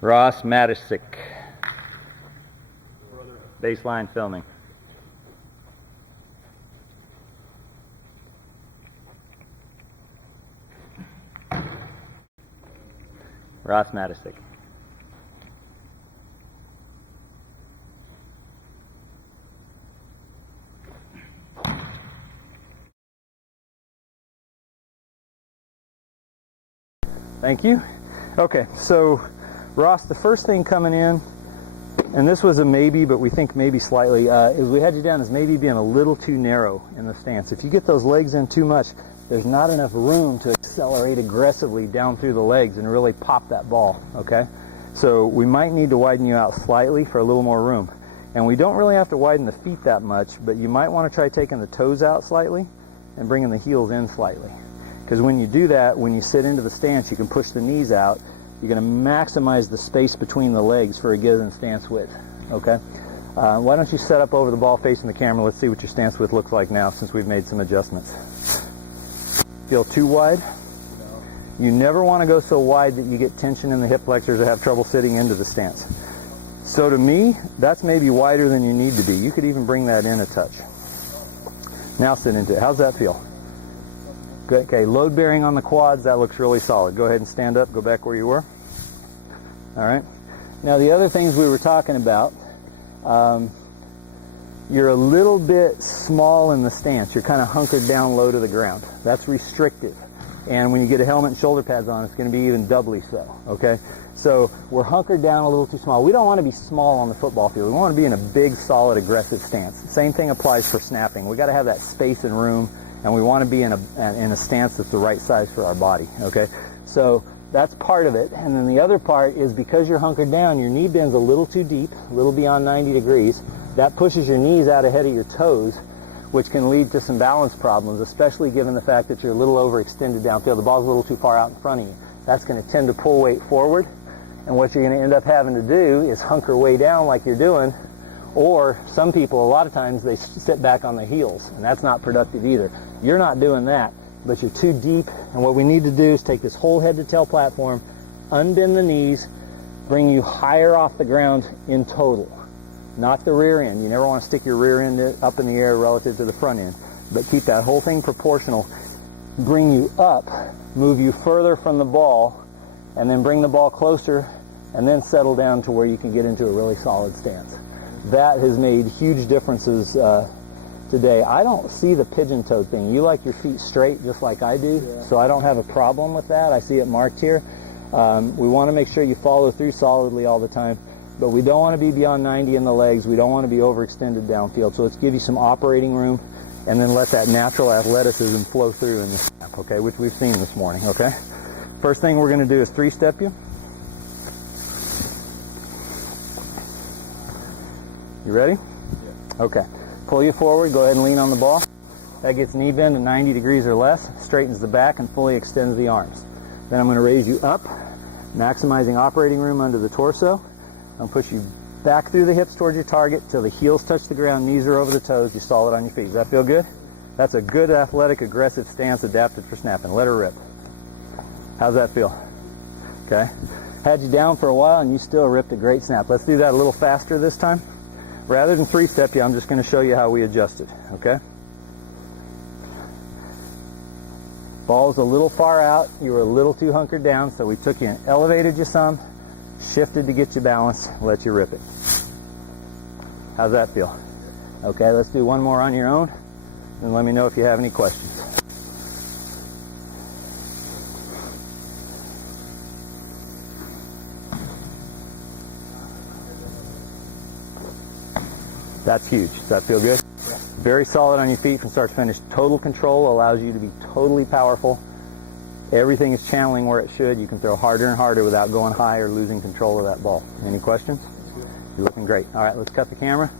Ross Matiscik. Baseline filming. Ross Matiscik. Thank you. Okay, so Ross, the first thing coming in, and this was a maybe, but we think maybe slightly, is we had you down as maybe being a little too narrow in the stance. If you get those legs in too much, there's not enough room to accelerate aggressively down through the legs and really pop that ball, okay? So we might need to widen you out slightly for a little more room. And we don't really have to widen the feet that much, but you might want to try taking the toes out slightly and bringing the heels in slightly. Because when you do that, when you sit into the stance, you can push the knees out. You're going to maximize the space between the legs for a given stance width, okay? Why don't you set up over the ball facing the camera. Let's see what your stance width looks like now since we've made some adjustments. Feel too wide? No. You never want to go so wide that you get tension in the hip flexors or have trouble sitting into the stance. So to me, that's maybe wider than you need to be. You could even bring that in a touch. Now sit into it. How's that feel? Good. Okay, load bearing on the quads, that looks really solid. Go ahead and stand up, go back where you were. All right. Now the other things we were talking about, you're a little bit small in the stance. You're kind of hunkered down low to the ground. That's restrictive. And when you get a helmet and shoulder pads on, it's going to be even doubly so, okay? So we're hunkered down a little too small. We don't want to be small on the football field. We want to be in a big, solid, aggressive stance. Same thing applies for snapping. We got to have that space and room, and we want to be in a stance that's the right size for our body, okay? So that's part of it. And then the other part is because you're hunkered down, your knee bend's a little too deep, a little beyond 90 degrees. That pushes your knees out ahead of your toes, which can lead to some balance problems, especially given the fact that you're a little overextended downfield. The ball's a little too far out in front of you. That's going to tend to pull weight forward, and what you're going to end up having to do is hunker way down like you're doing, or some people, a lot of times, they sit back on their heels, and that's not productive either. You're not doing that, but you're too deep, and what we need to do is take this whole head-to-tail platform, unbend the knees, bring you higher off the ground in total. Not the rear end. You never want to stick your rear end up in the air relative to the front end, but keep that whole thing proportional. Bring you up, move you further from the ball, and then bring the ball closer, and then settle down to where you can get into a really solid stance. That has made huge differences today. I don't see the pigeon-toed thing. You like your feet straight just like I do, yeah. So I don't have a problem with that. I see it marked here. We want to make sure you follow through solidly all the time. But we don't want to be beyond 90 in the legs. We don't want to be overextended downfield. So let's give you some operating room and then let that natural athleticism flow through in the snap, okay, which we've seen this morning, okay? First thing we're going to do is three-step you. You ready? Yeah. Okay. Pull you forward. Go ahead and lean on the ball. That gets knee bend to 90 degrees or less, straightens the back, and fully extends the arms. Then I'm going to raise you up, maximizing operating room under the torso. I'll push you back through the hips towards your target till the heels touch the ground, knees are over the toes, you're solid on your feet. Does that feel good? That's a good athletic, aggressive stance adapted for snapping. Let her rip. How's that feel? Okay. Had you down for a while and you still ripped a great snap. Let's do that a little faster this time. Rather than three-step you, I'm just going to show you how we adjust it, okay? Ball's a little far out. You were a little too hunkered down, so we took you and elevated you some, shifted to get you balanced, let you rip it. How's that feel? Okay, let's do one more on your own, and let me know if you have any questions. That's huge. Does that feel good? Yeah. Very solid on your feet from start to finish. Total control allows you to be totally powerful. Everything is channeling where it should. You can throw harder and harder without going high or losing control of that ball. Any questions? You're looking great. All right, let's cut the camera.